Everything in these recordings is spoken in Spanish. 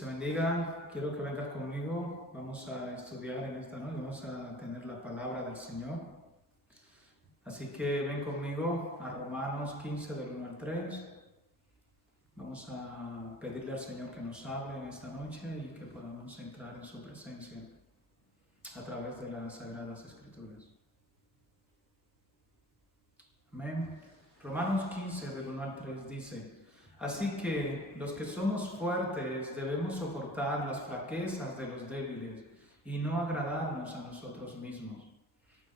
te bendiga. Quiero que vengas conmigo. Vamos a estudiar en esta noche. Vamos a tener la palabra del Señor. Así que ven conmigo a Romanos 15 del 1 al 3. Vamos a pedirle al Señor que nos hable en esta noche y que podamos entrar en su presencia a través de las Sagradas Escrituras. Amén. Romanos 15 del 1 al 3 dice: Así que los que somos fuertes debemos soportar las flaquezas de los débiles y no agradarnos a nosotros mismos.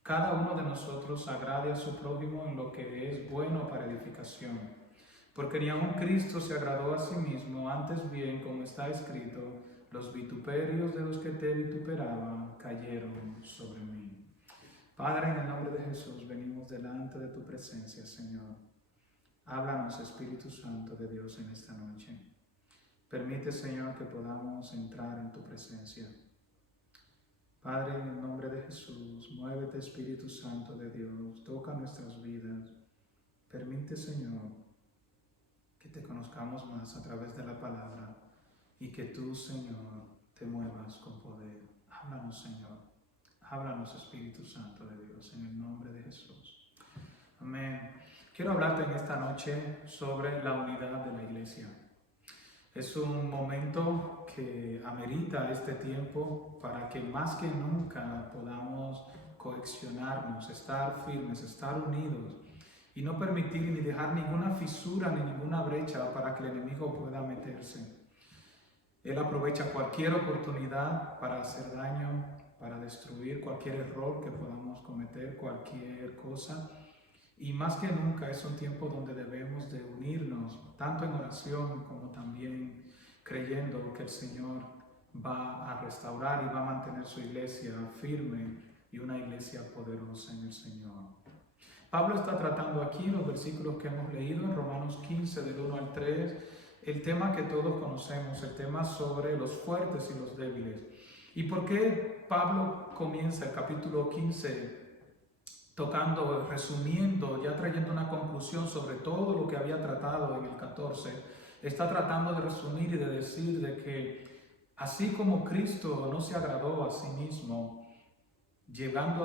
Cada uno de nosotros agrade a su prójimo en lo que es bueno para edificación, porque ni aun Cristo se agradó a sí mismo, antes bien, como está escrito, los vituperios de los que te vituperaban cayeron sobre mí. Padre, en el nombre de Jesús, venimos delante de tu presencia, Señor. Háblanos, Espíritu Santo de Dios, en esta noche. Permite, Señor, que podamos entrar en tu presencia. Padre, en el nombre de Jesús, muévete, Espíritu Santo de Dios, toca nuestras vidas. Permite, Señor, que te conozcamos más a través de la palabra y que tú, Señor, te muevas con poder. Háblanos, Señor. Háblanos, Espíritu Santo de Dios, en el nombre de Jesús. Amén. Quiero hablarte en esta noche sobre la unidad de la iglesia. Es un momento que amerita este tiempo para que más que nunca podamos cohesionarnos, estar firmes, estar unidos y no permitir ni dejar ninguna fisura ni ninguna brecha para que el enemigo pueda meterse. Él aprovecha cualquier oportunidad para hacer daño, para destruir cualquier error que podamos cometer, cualquier cosa. Y más que nunca es un tiempo donde debemos de unirnos, tanto en oración como también creyendo que el Señor va a restaurar y va a mantener su iglesia firme y una iglesia poderosa en el Señor. Pablo está tratando aquí en los versículos que hemos leído en Romanos 15 del 1 al 3, el tema que todos conocemos, el tema sobre los fuertes y los débiles. ¿Y por qué Pablo comienza el capítulo 15 tocando, resumiendo, ya trayendo una conclusión sobre todo lo que había tratado en el 14? Está tratando de resumir y de decir de que así como Cristo no se agradó a sí mismo, llegando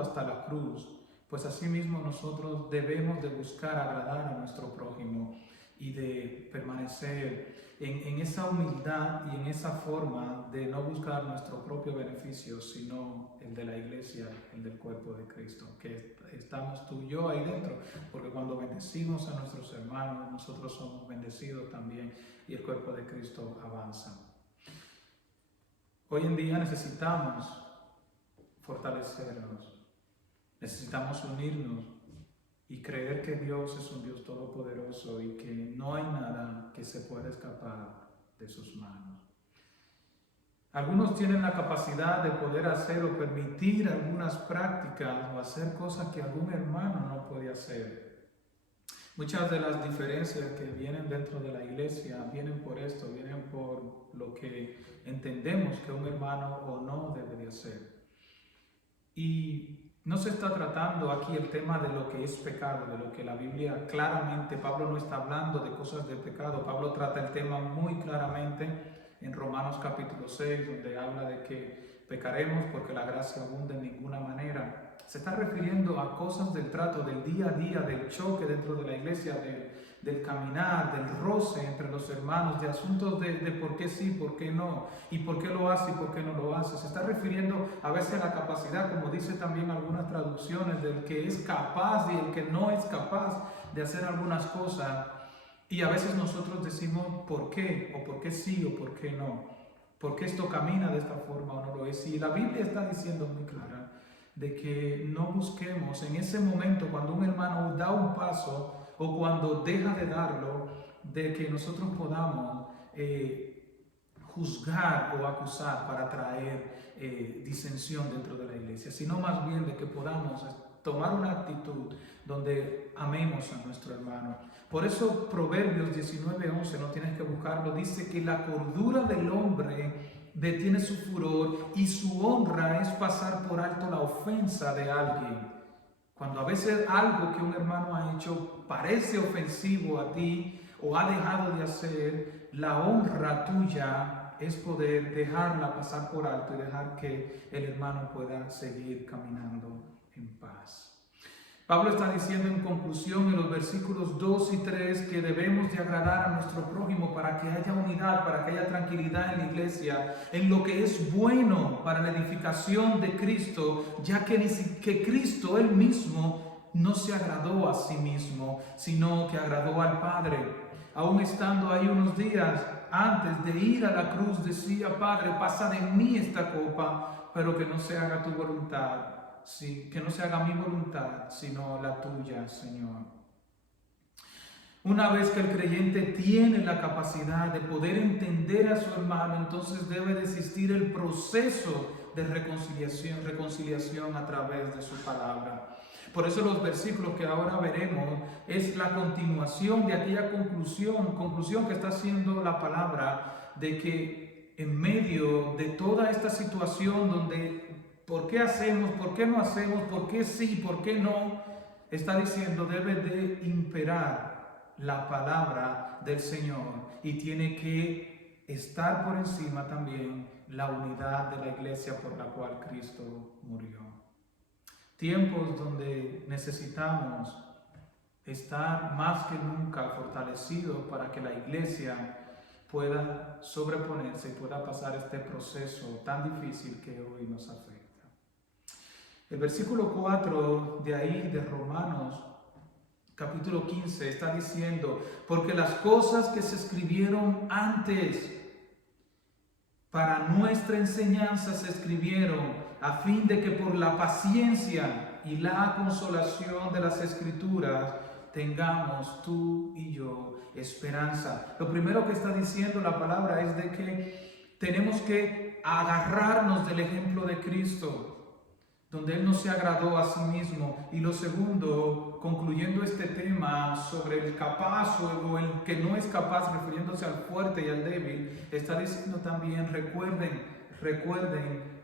hasta la cruz, pues asimismo nosotros debemos de buscar agradar a nuestro prójimo y de permanecer en esa humildad y en esa forma de no buscar nuestro propio beneficio, sino el de la iglesia, el del cuerpo de Cristo, que estamos tú y yo ahí dentro, porque cuando bendecimos a nuestros hermanos, nosotros somos bendecidos también y el cuerpo de Cristo avanza. Hoy en día necesitamos fortalecernos, necesitamos unirnos y creer que Dios es un Dios todopoderoso y que no hay nada que se pueda escapar de sus manos. Algunos tienen la capacidad de poder hacer o permitir algunas prácticas o hacer cosas que algún hermano no puede hacer. Muchas de las diferencias que vienen dentro de la iglesia vienen por esto, vienen por lo que entendemos que un hermano o no debe de hacer. Y no se está tratando aquí el tema de lo que es pecado, de lo que la Biblia claramente, Pablo no está hablando de cosas de pecado, Pablo trata el tema muy claramente en Romanos capítulo 6, donde habla de que pecaremos porque la gracia abunda en ninguna manera. Se está refiriendo a cosas del trato, del día a día, del choque dentro de la iglesia, del caminar, del roce entre los hermanos, de asuntos de por qué sí, por qué no, y por qué lo hace y por qué no lo hace. Se está refiriendo a veces a la capacidad, como dice también algunas traducciones, del que es capaz y el que no es capaz de hacer algunas cosas. Y a veces nosotros decimos por qué, o por qué sí, o por qué no. ¿Por qué esto camina de esta forma o no lo es? Y la Biblia está diciendo muy clara de que no busquemos en ese momento cuando un hermano da un paso o cuando deja de darlo, de que nosotros podamos juzgar o acusar para traer disensión dentro de la iglesia, sino más bien de que podamos tomar una actitud donde amemos a nuestro hermano. Por eso Proverbios 19:11, no tienes que buscarlo, dice que la cordura del hombre detiene su furor y su honra es pasar por alto la ofensa de alguien. Cuando a veces algo que un hermano ha hecho parece ofensivo a ti o ha dejado de hacer, la honra tuya es poder dejarla pasar por alto y dejar que el hermano pueda seguir caminando en paz. Pablo está diciendo en conclusión en los versículos 2 y 3 que debemos de agradar a nuestro prójimo para que haya unidad, para que haya tranquilidad en la iglesia, en lo que es bueno para la edificación de Cristo, ya que Cristo él mismo no se agradó a sí mismo, sino que agradó al Padre. Aún estando ahí unos días antes de ir a la cruz, decía: Padre, pasa de mí esta copa, pero que no se haga tu voluntad. Sí, que no se haga mi voluntad, sino la tuya, Señor. Una vez que el creyente tiene la capacidad de poder entender a su hermano, entonces debe de existir el proceso de reconciliación a través de su palabra. Por eso los versículos que ahora veremos es la continuación de aquella conclusión que está haciendo la palabra, de que en medio de toda esta situación donde ¿por qué hacemos? ¿Por qué no hacemos? ¿Por qué sí? ¿Por qué no? Está diciendo, debe de imperar la palabra del Señor y tiene que estar por encima también la unidad de la iglesia por la cual Cristo murió. Tiempos donde necesitamos estar más que nunca fortalecidos para que la iglesia pueda sobreponerse y pueda pasar este proceso tan difícil que hoy nos afecta. El versículo 4 de ahí, de Romanos, capítulo 15, está diciendo: porque las cosas que se escribieron antes para nuestra enseñanza se escribieron a fin de que por la paciencia y la consolación de las Escrituras tengamos tú y yo esperanza. Lo primero que está diciendo la palabra es de que tenemos que agarrarnos del ejemplo de Cristo, donde Él no se agradó a sí mismo. Y lo segundo, concluyendo este tema sobre el capaz o el que no es capaz, refiriéndose al fuerte y al débil, está diciendo también: recuerden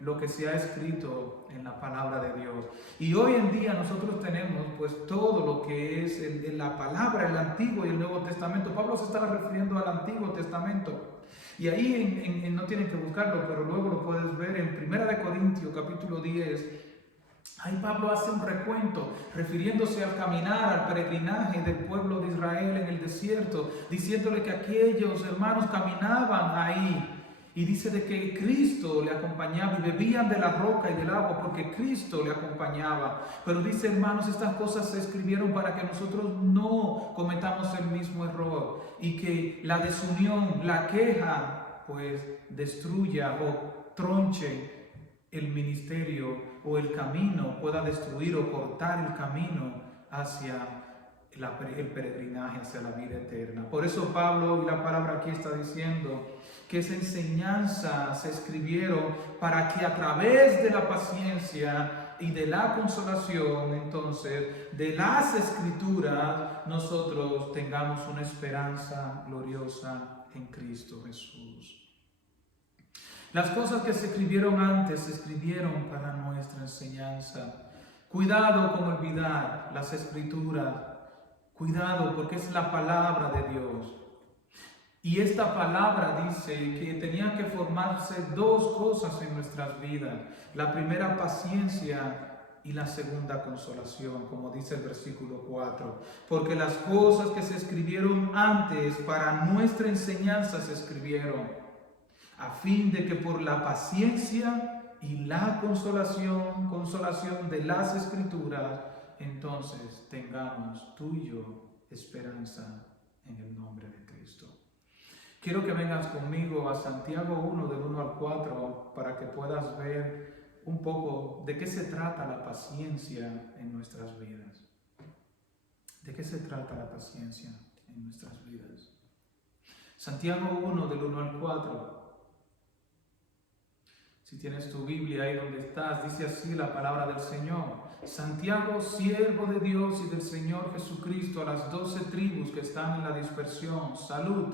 lo que se ha escrito en la palabra de Dios. Y hoy en día nosotros tenemos pues todo lo que es la palabra, el Antiguo y el Nuevo Testamento. Pablo se estaba refiriendo al Antiguo Testamento. Y ahí no tienen que buscarlo, pero luego lo puedes ver en 1 Corintios capítulo 10. Ahí Pablo hace un recuento refiriéndose al caminar, al peregrinaje del pueblo de Israel en el desierto, diciéndole que aquellos hermanos caminaban ahí. Y dice de que Cristo le acompañaba y bebían de la roca y del agua porque Cristo le acompañaba. Pero dice: hermanos, estas cosas se escribieron para que nosotros no cometamos el mismo error y que la desunión, la queja, pues destruya o tronche el ministerio o el camino, pueda destruir o cortar el camino hacia el peregrinaje, hacia la vida eterna. Por eso Pablo y la palabra aquí está diciendo que esa enseñanza se escribieron para que a través de la paciencia y de la consolación, entonces, de las Escrituras, nosotros tengamos una esperanza gloriosa en Cristo Jesús. Las cosas que se escribieron antes se escribieron para nuestra enseñanza. Cuidado con olvidar las Escrituras. Cuidado, porque es la palabra de Dios. Y esta palabra dice que tenía que formarse dos cosas en nuestras vidas. La primera, paciencia, y la segunda, consolación, como dice el versículo 4. Porque las cosas que se escribieron antes para nuestra enseñanza se escribieron, a fin de que por la paciencia y la consolación de las Escrituras, entonces tengamos tú y yo esperanza en el nombre de Cristo. Quiero que vengas conmigo a Santiago 1, del 1 al 4, para que puedas ver un poco de qué se trata la paciencia en nuestras vidas. ¿De qué se trata la paciencia en nuestras vidas? Santiago 1, del 1 al 4. Si tienes tu Biblia ahí donde estás, dice así la palabra del Señor. Santiago, siervo de Dios y del Señor Jesucristo, a las 12 tribus que están en la dispersión, salud.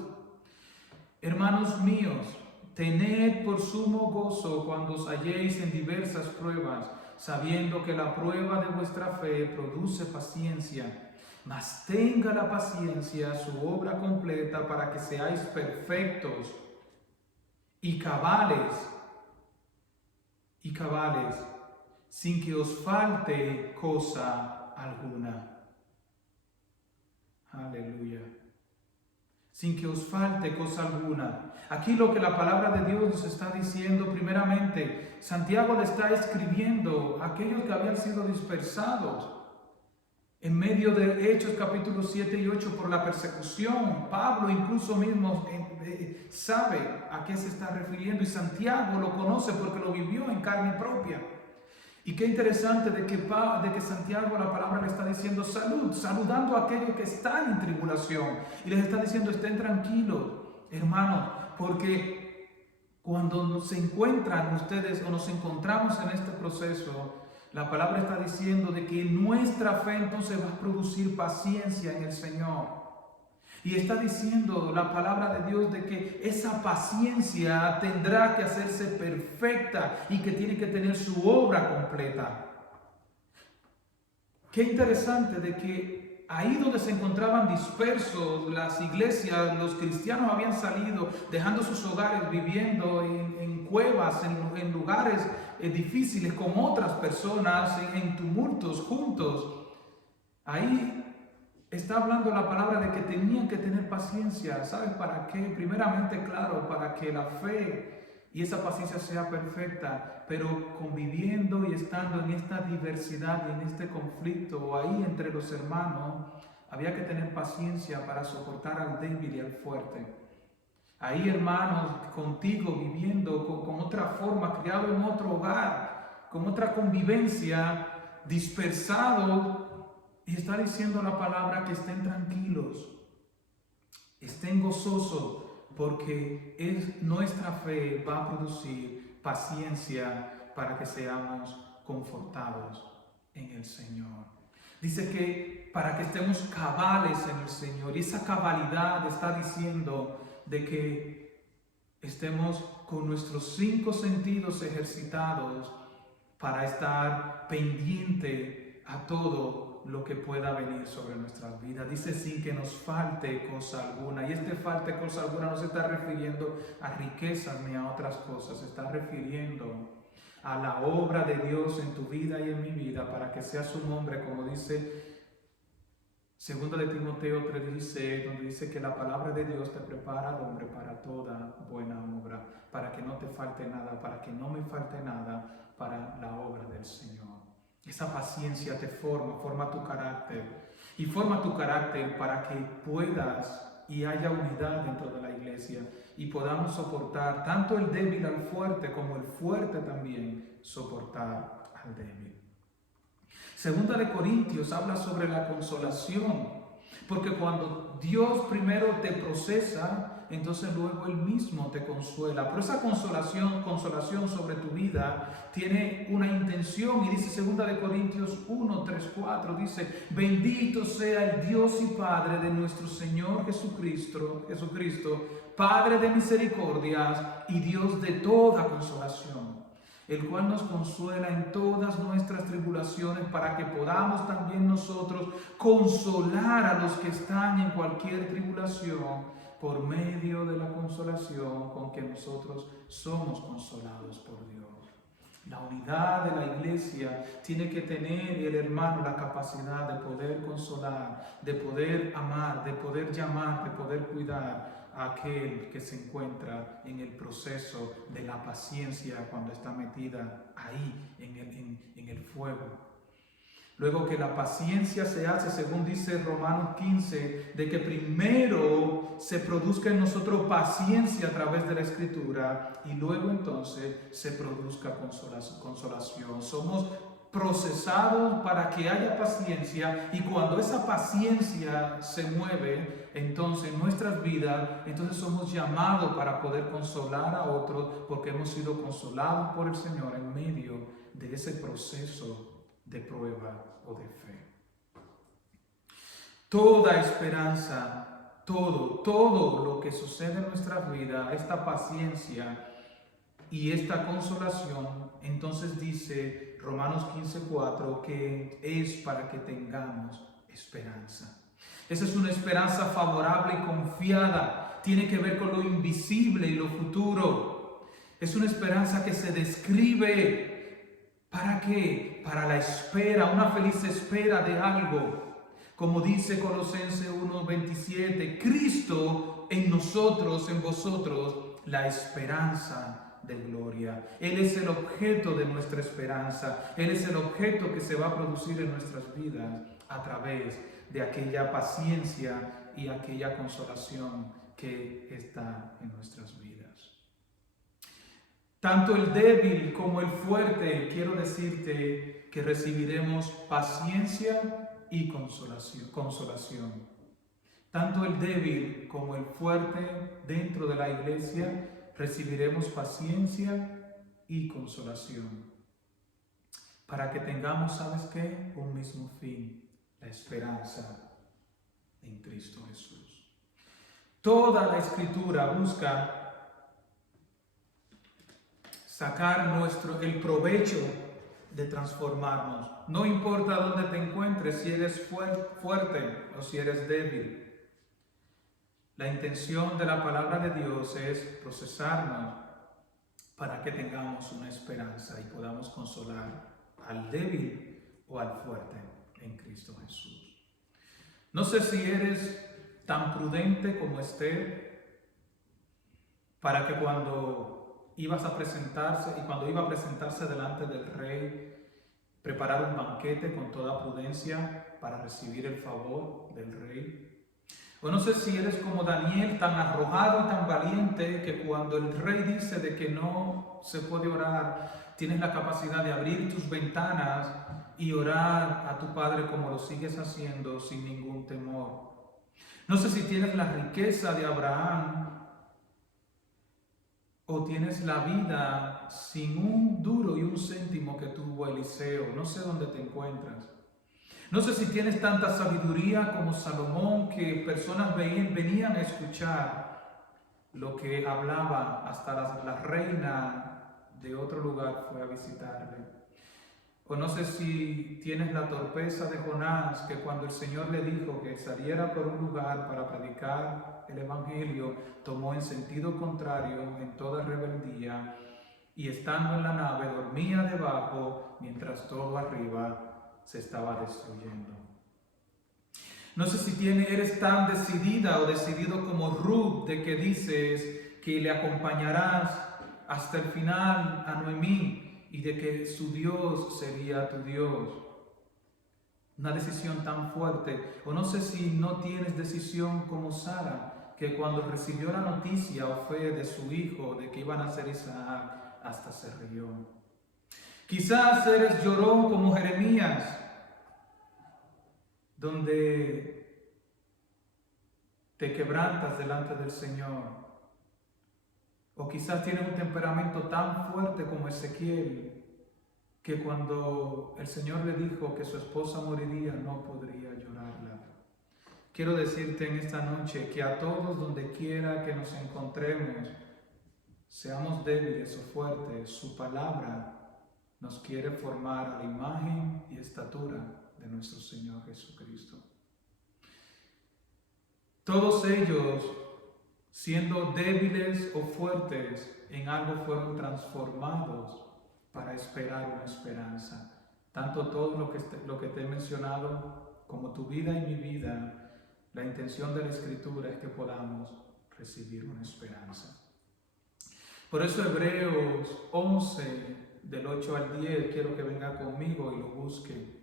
Hermanos míos, tened por sumo gozo cuando os halléis en diversas pruebas, sabiendo que la prueba de vuestra fe produce paciencia. mas tenga la paciencia su obra completa para que seáis perfectos y cabales, sin que os falte cosa alguna. Aleluya. Sin que os falte cosa alguna. Aquí lo que la palabra de Dios nos está diciendo, primeramente, Santiago le está escribiendo a aquellos que habían sido dispersados en medio de Hechos capítulos 7 y 8 por la persecución. Pablo incluso mismo sabe a qué se está refiriendo y Santiago lo conoce porque lo vivió en carne propia. Y qué interesante de que Santiago, la palabra le está diciendo saludando a aquellos que están en tribulación. Y les está diciendo, estén tranquilos, hermanos, porque cuando se encuentran ustedes o nos encontramos en este proceso, la palabra está diciendo de que nuestra fe entonces va a producir paciencia en el Señor. Y está diciendo la palabra de Dios de que esa paciencia tendrá que hacerse perfecta y que tiene que tener su obra completa. Qué interesante de que ahí donde se encontraban dispersos las iglesias, los cristianos habían salido dejando sus hogares, viviendo en cuevas, en lugares difíciles con otras personas, en tumultos juntos. Ahí está hablando la palabra de que tenían que tener paciencia. ¿Sabes para qué? Primeramente, claro, para que la fe y esa paciencia sea perfecta, pero conviviendo y estando en esta diversidad y en este conflicto ahí entre los hermanos, había que tener paciencia para soportar al débil y al fuerte. Ahí, hermanos, contigo viviendo con otra forma, criado en otro hogar, con otra convivencia, dispersado. Y está diciendo la palabra que estén tranquilos, estén gozosos, porque nuestra fe va a producir paciencia para que seamos confortados en el Señor. Dice que para que estemos cabales en el Señor, y esa cabalidad está diciendo de que estemos con nuestros 5 sentidos ejercitados para estar pendiente a todo lo que pueda venir sobre nuestras vidas. Dice sin que nos falte cosa alguna. Y falte cosa alguna no se está refiriendo a riquezas ni a otras cosas. Se está refiriendo a la obra de Dios en tu vida y en mi vida para que sea su nombre, como dice 2 de Timoteo 3:16, donde dice que la palabra de Dios te prepara al hombre para toda buena obra, para que no te falte nada, para que no me falte nada para la obra del Señor. Esa paciencia te forma tu carácter. Y forma tu carácter para que puedas y haya unidad dentro de la iglesia y podamos soportar tanto el débil al fuerte como el fuerte también soportar al débil. Segunda de Corintios habla sobre la consolación, porque cuando Dios primero te procesa, entonces luego Él mismo te consuela. Pero esa consolación sobre tu vida tiene una intención y dice 2 de Corintios 1, 3, 4, dice, bendito sea el Dios y Padre de nuestro Señor Jesucristo, Padre de misericordias y Dios de toda consolación, el cual nos consuela en todas nuestras tribulaciones para que podamos también nosotros consolar a los que están en cualquier tribulación por medio de la consolación con que nosotros somos consolados por Dios. La unidad de la iglesia tiene que tener el hermano la capacidad de poder consolar, de poder amar, de poder llamar, de poder cuidar a aquel que se encuentra en el proceso de la paciencia cuando está metida ahí en el fuego. Luego que la paciencia se hace, según dice Romanos 15, de que primero se produzca en nosotros paciencia a través de la Escritura y luego entonces se produzca consolación. Somos procesados para que haya paciencia y cuando esa paciencia se mueve entonces en nuestras vidas, entonces somos llamados para poder consolar a otros porque hemos sido consolados por el Señor en medio de ese proceso de prueba o de fe. Toda esperanza, todo lo que sucede en nuestras vidas, esta paciencia y esta consolación, entonces dice Romanos 15:4 que es para que tengamos esperanza. Esa es una esperanza favorable y confiada. Tiene que ver con lo invisible y lo futuro. Es una esperanza que se describe. ¿Para qué? Para la espera, una feliz espera de algo. Como dice Colosenses 1:27, Cristo en nosotros, en vosotros, la esperanza de gloria. Él es el objeto de nuestra esperanza. Él es el objeto que se va a producir en nuestras vidas a través de aquella paciencia y aquella consolación que está en nuestras vidas. Tanto el débil como el fuerte, quiero decirte que recibiremos paciencia y consolación. Tanto el débil como el fuerte dentro de la iglesia recibiremos paciencia y consolación. Para que tengamos, ¿sabes qué? Un mismo fin, la esperanza en Cristo Jesús. Toda la Escritura busca sacar el provecho de transformarnos. No importa dónde te encuentres, si eres fuerte o si eres débil. La intención de la palabra de Dios es procesarnos para que tengamos una esperanza y podamos consolar al débil o al fuerte en Cristo Jesús. No sé si eres tan prudente como Esther para que cuando iba a presentarse delante del rey, preparar un banquete con toda prudencia para recibir el favor del rey. O no sé si eres como Daniel, tan arrojado y tan valiente que cuando el rey dice de que no se puede orar, tienes la capacidad de abrir tus ventanas y orar a tu Padre como lo sigues haciendo sin ningún temor. No sé si tienes la riqueza de Abraham o tienes la vida sin un duro y un céntimo que tuvo Eliseo. No sé dónde te encuentras. No sé si tienes tanta sabiduría como Salomón, que personas venían a escuchar lo que hablaba, hasta la reina de otro lugar fue a visitarle. O no sé si tienes la torpeza de Jonás, que cuando el Señor le dijo que saliera por un lugar para predicar el Evangelio, tomó en sentido contrario, en toda rebeldía, y estando en la nave dormía debajo, mientras todo arriba se estaba destruyendo. No sé si eres tan decidida o decidido como Ruth, de que dices que le acompañarás hasta el final a Noemí y de que su Dios sería tu Dios. Una decisión tan fuerte. O no sé si no tienes decisión como Sara, que cuando recibió la noticia o fe de su hijo de que iban a ser Isaac, hasta se rió. Quizás eres llorón como Jeremías, donde te quebrantas delante del Señor. O quizás tienes un temperamento tan fuerte como Ezequiel, que cuando el Señor le dijo que su esposa moriría, no podría llorarla. Quiero decirte en esta noche que a todos, donde quiera que nos encontremos, seamos débiles o fuertes, su palabra nos quiere formar a la imagen y estatura de nuestro Señor Jesucristo. Todos ellos, siendo débiles o fuertes, en algo fueron transformados para esperar una esperanza. Tanto todo lo que te he mencionado, como tu vida y mi vida, la intención de la Escritura es que podamos recibir una esperanza. Por eso Hebreos 11, del 8 al 10, quiero que venga conmigo y lo busque.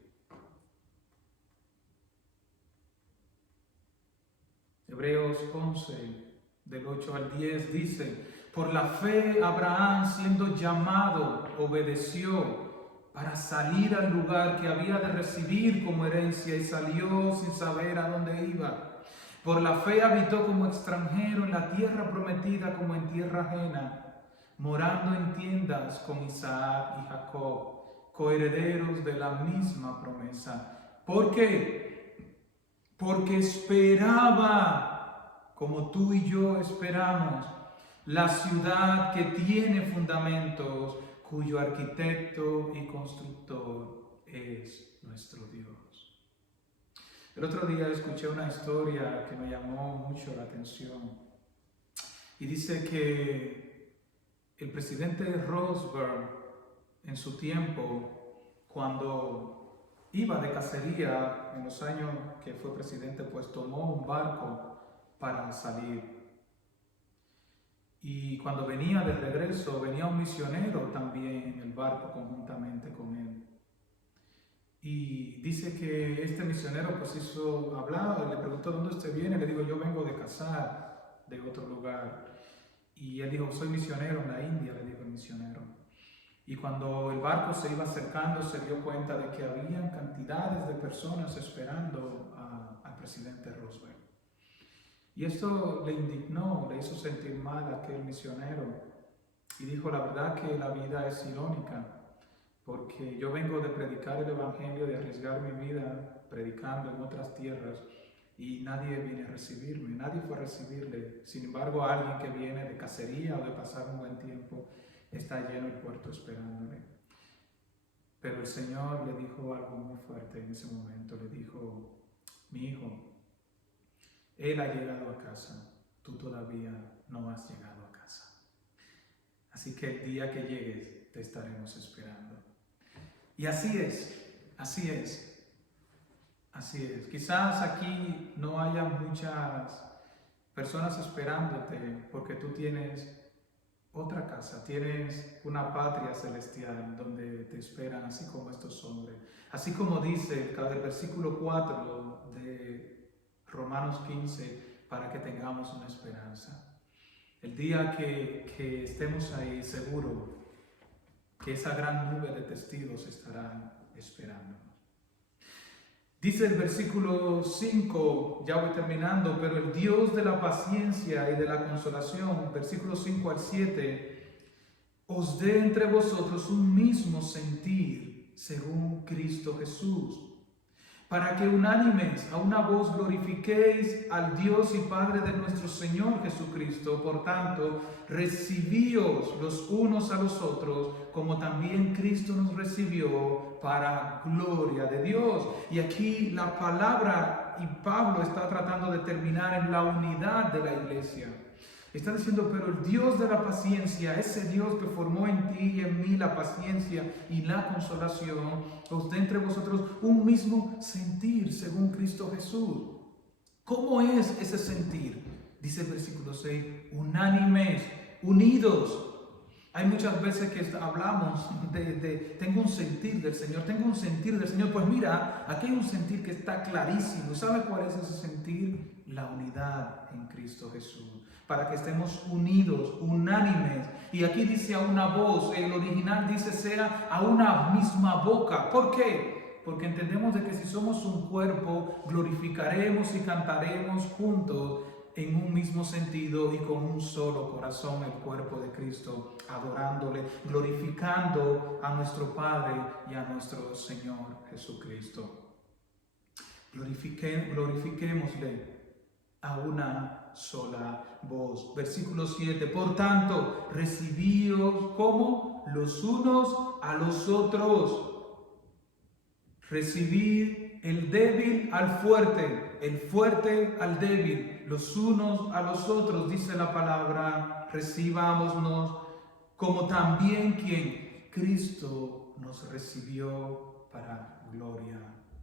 Hebreos 11, del 8 al 10 dice: por la fe Abraham, siendo llamado, obedeció para salir al lugar que había de recibir como herencia, y salió sin saber a dónde iba. Por la fe habitó como extranjero en la tierra prometida, como en tierra ajena, morando en tiendas con Isaac y Jacob, coherederos de la misma promesa. ¿Por qué? Porque esperaba, como tú y yo esperamos, la ciudad que tiene fundamentos, cuyo arquitecto y constructor es nuestro Dios. El otro día escuché una historia que me llamó mucho la atención y dice que el presidente Roosevelt en su tiempo, cuando iba de cacería en los años que fue presidente, pues tomó un barco para salir. Y cuando venía de regreso, venía un misionero también en el barco conjuntamente con él. Y dice que este misionero pues hablaba, le preguntó dónde usted viene, le digo yo vengo de cazar de otro lugar. Y él dijo, soy misionero en la India, le dijo el misionero. Y cuando el barco se iba acercando se dio cuenta de que habían cantidades de personas esperando al presidente Roosevelt. Y esto le indignó, le hizo sentir mal a aquel misionero. Y dijo, la verdad que la vida es irónica, porque yo vengo de predicar el evangelio, de arriesgar mi vida predicando en otras tierras, y nadie viene a recibirme, nadie fue a recibirle. Sin embargo, alguien que viene de cacería o de pasar un buen tiempo, está lleno el puerto esperándole. Pero el Señor le dijo algo muy fuerte en ese momento, le dijo, mi hijo, Él ha llegado a casa, tú todavía no has llegado a casa. Así que el día que llegues te estaremos esperando. Y así es, así es, así es. Quizás aquí no haya muchas personas esperándote porque tú tienes otra casa, tienes una patria celestial donde te esperan así como estos hombres. Así como dice el versículo 4 de Romanos 15, para que tengamos una esperanza. El día que estemos ahí, seguro que esa gran nube de testigos estarán esperándonos. Dice el versículo 5, ya voy terminando, pero el Dios de la paciencia y de la consolación, versículos 5 al 7, os dé entre vosotros un mismo sentir según Cristo Jesús, para que unánimes a una voz glorifiquéis al Dios y Padre de nuestro Señor Jesucristo. Por tanto, recibíos los unos a los otros, como también Cristo nos recibió para gloria de Dios. Y aquí la palabra, y Pablo está tratando de terminar en la unidad de la iglesia. Está diciendo, pero el Dios de la paciencia, ese Dios que formó en ti y en mí la paciencia y la consolación, os dé entre vosotros un mismo sentir según Cristo Jesús. ¿Cómo es ese sentir? Dice el versículo 6, unánimes, unidos. Hay muchas veces que hablamos tengo un sentir del Señor, tengo un sentir del Señor. Pues mira, aquí hay un sentir que está clarísimo. ¿Sabe cuál es ese sentir? La unidad en Cristo Jesús. Para que estemos unidos, unánimes. Y aquí dice a una voz, el original dice sea a una misma boca. ¿Por qué? Porque entendemos de que si somos un cuerpo, glorificaremos y cantaremos juntos en un mismo sentido y con un solo corazón, el cuerpo de Cristo, adorándole, glorificando a nuestro Padre y a nuestro Señor Jesucristo. Glorifiquémosle a una sola voz. Versículo 7. Por tanto, recibíos como los unos a los otros. Recibid el débil al fuerte, el fuerte al débil, los unos a los otros, dice la palabra, recibámonos como también quien Cristo nos recibió para gloria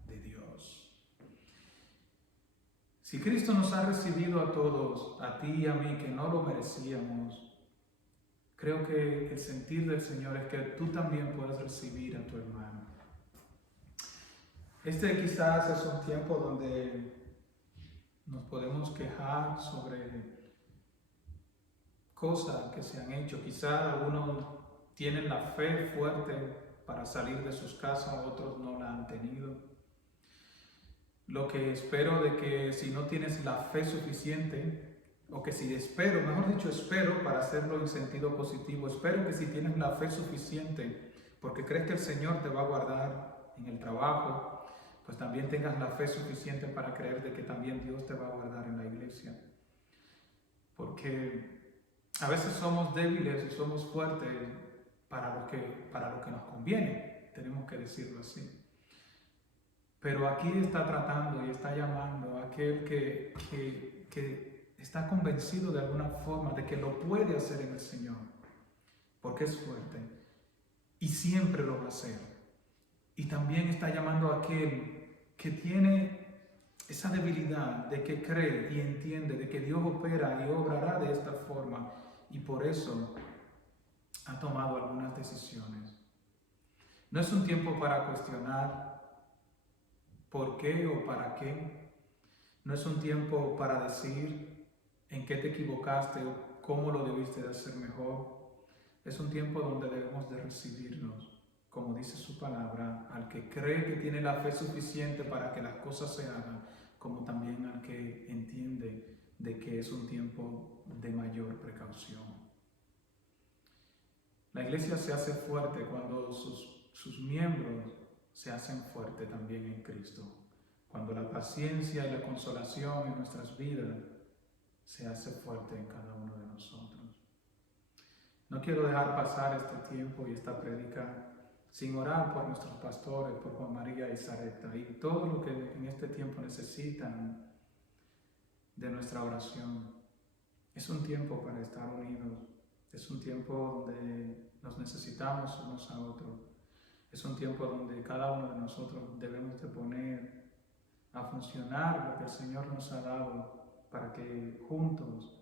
de Dios. Si Cristo nos ha recibido a todos, a ti y a mí, que no lo merecíamos, creo que el sentir del Señor es que tú también puedas recibir a tu hermano. Este quizás es un tiempo donde nos podemos quejar sobre cosas que se han hecho. Quizás algunos tienen la fe fuerte para salir de sus casas, otros no la han tenido. Lo que espero de que si no tienes la fe suficiente, o que si espero, mejor dicho, espero para hacerlo en sentido positivo, espero que si tienes la fe suficiente, porque crees que el Señor te va a guardar en el trabajo, pues también tengas la fe suficiente para creer de que también Dios te va a guardar en la iglesia. Porque a veces somos débiles y somos fuertes para lo que nos conviene, tenemos que decirlo así. Pero aquí está tratando y está llamando a aquel que está convencido de alguna forma de que lo puede hacer en el Señor, porque es fuerte y siempre lo va a hacer. Y también está llamando a aquel que tiene esa debilidad de que cree y entiende de que Dios opera y obrará de esta forma, y por eso ha tomado algunas decisiones. No es un tiempo para cuestionar por qué o para qué. No es un tiempo para decir en qué te equivocaste o cómo lo debiste de hacer mejor. Es un tiempo donde debemos de recibirnos, como dice su palabra, al que cree que tiene la fe suficiente para que las cosas se hagan, como también al que entiende de que es un tiempo de mayor precaución. La iglesia se hace fuerte cuando sus miembros se hacen fuertes también en Cristo. Cuando la paciencia y la consolación en nuestras vidas se hace fuerte en cada uno de nosotros. No quiero dejar pasar este tiempo y esta prédica sin orar por nuestros pastores, por Juan María y Sareta y todo lo que en este tiempo necesitan de nuestra oración. Es un tiempo para estar unidos, es un tiempo donde nos necesitamos unos a otros, es un tiempo donde cada uno de nosotros debemos de poner a funcionar lo que el Señor nos ha dado para que juntos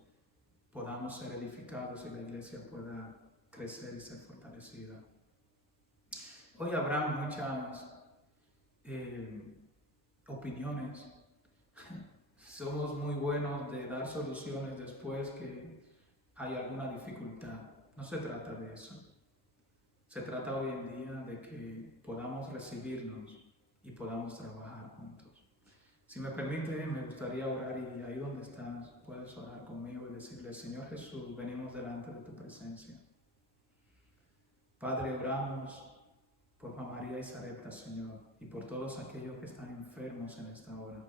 podamos ser edificados y la iglesia pueda crecer y ser fortalecida. Hoy habrá muchas opiniones. Somos muy buenos de dar soluciones después que hay alguna dificultad. No se trata de eso. Se trata hoy en día de que podamos recibirnos y podamos trabajar juntos. Si me permite, me gustaría orar y ahí donde estás puedes orar conmigo y decirle: Señor Jesús, venimos delante de tu presencia. Padre, oramos por Juan María y Sareta, Señor, y por todos aquellos que están enfermos en esta hora.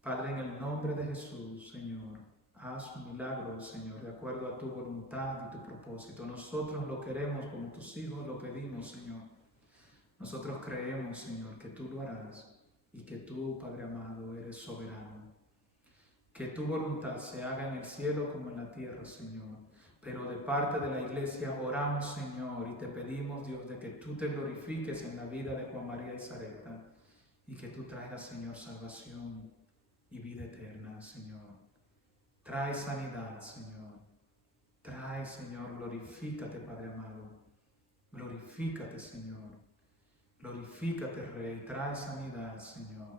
Padre, en el nombre de Jesús, Señor, haz un milagro, Señor, de acuerdo a tu voluntad y tu propósito. Nosotros lo queremos como tus hijos lo pedimos, Señor. Nosotros creemos, Señor, que tú lo harás y que tú, Padre amado, eres soberano. Que tu voluntad se haga en el cielo como en la tierra, Señor. Pero de parte de la iglesia oramos, Señor, y te pedimos, Dios, de que tú te glorifiques en la vida de Juan María y Sareta y que tú traigas, Señor, salvación y vida eterna, Señor. Trae sanidad, Señor. Trae, Señor, glorifícate, Padre amado. Glorifícate, Señor. Glorifícate, Rey. Trae sanidad, Señor.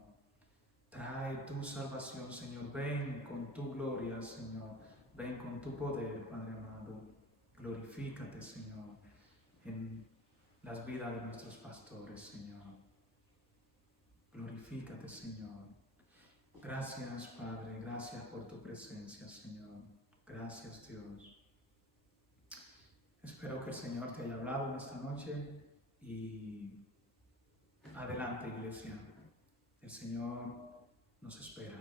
Trae tu salvación, Señor. Ven con tu gloria, Señor. Ven con tu poder, Padre amado. Glorifícate, Señor, en las vidas de nuestros pastores, Señor. Glorifícate, Señor. Gracias, Padre. Gracias por tu presencia, Señor. Gracias, Dios. Espero que el Señor te haya hablado en esta noche y adelante, iglesia. El Señor nos espera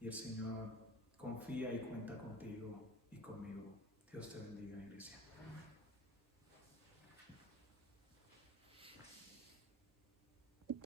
y el Señor confía y cuenta contigo y conmigo. Dios te bendiga, iglesia.